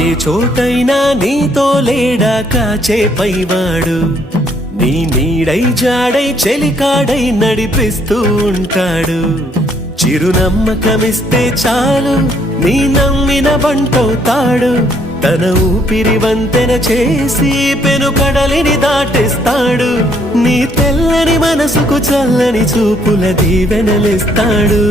ఏ చోటైనా నీతో లేడా కాచే పైవాడు, నీ నీడై జాడై చెలికాడై నడిపిస్తూ ఉంటాడు. చిరునమ్మకమిస్తే చాలు నీ నమ్మిన బంటవుతాడు. తన ఊపిరి వంతెన చేసి పెను కడలిని దాటిస్తాడు. నీ తెల్లని మనసుకు చల్లని చూపుల దీవెనలిస్తాడు.